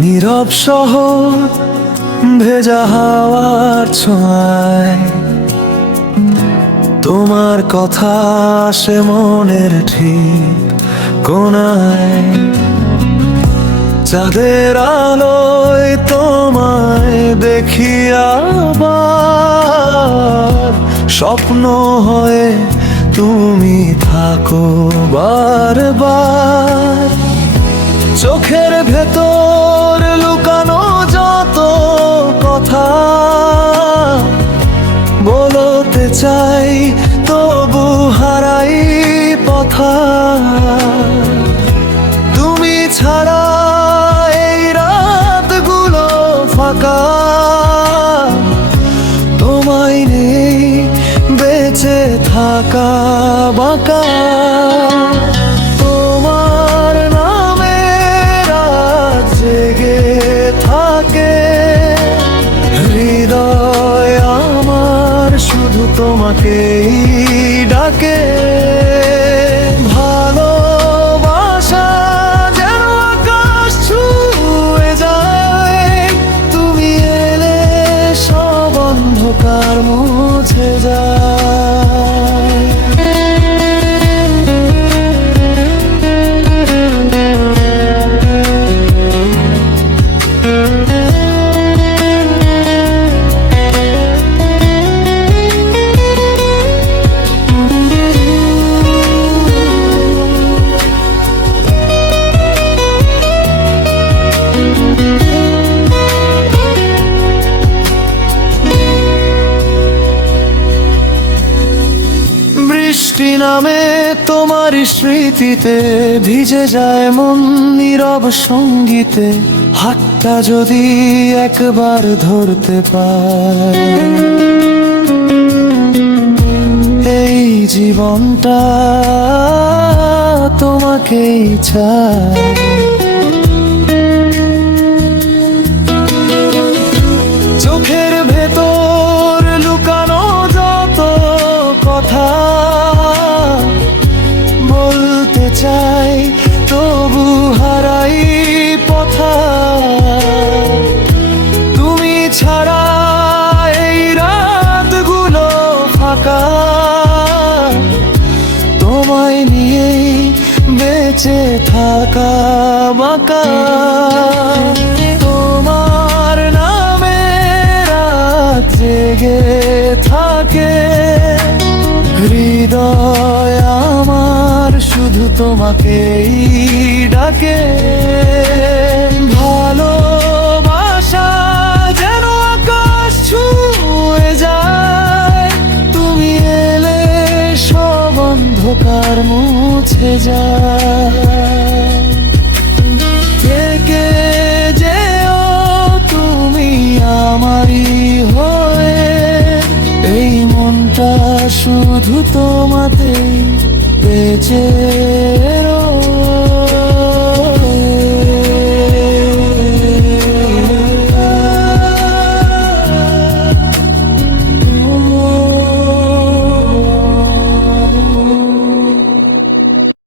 নীরব শহর ভেজা হাওয়ার ছোঁয়ায় তোমার কথা আসে মনের ঠিক কোণায়। চাঁদের আলোয় তোমায় দেখি আবার, স্বপ্ন হয়ে তুমি থাকো বারবার। চোখের ভেতর লুকানো যত কথা বলতে চাই, তবু হারাই পথা। তুমি ছাড়া এই রাতগুলো ফাঁকা, তোমায় নেই বেঁচে থাকা বাঁকা। তোমার নামে রাত জেগে থাকে, হৃদয় আমার শুধু তোমাকেই ডাকে। ভালোবাসা যেন আকাশ ছুঁয়ে যায়, তুমি এলে সব অন্ধকার মুছে যায়। বৃষ্টি নামে তোমার স্মৃতিতে ভিজে যায় মন নীরব সঙ্গীতে। হাতটা যদি একবার ধরতে পারে, এই জীবনটা তোমাকেই চায়। চোখের ভেতর লুকানো যত কথা বলতে চাই, তবু হারাই পথা। তুমি ছাড়া এই রাতগুলো ফাঁকা, তোমায় নিয়েই বেঁচে থাকা বাঁকা। তোমার নামে রাত জেগে থাকে, হৃদয় আমার শুধু তোমাকেই ডাকে। ভালোবাসা যেন আকাশ ছুঁয়ে যায়, তুমি এলে সব অন্ধকার মুছে যায়। থেকে যেও তুমি আমারই হয়ে, এই মনটা শুধু তোমাতেই বেঁচে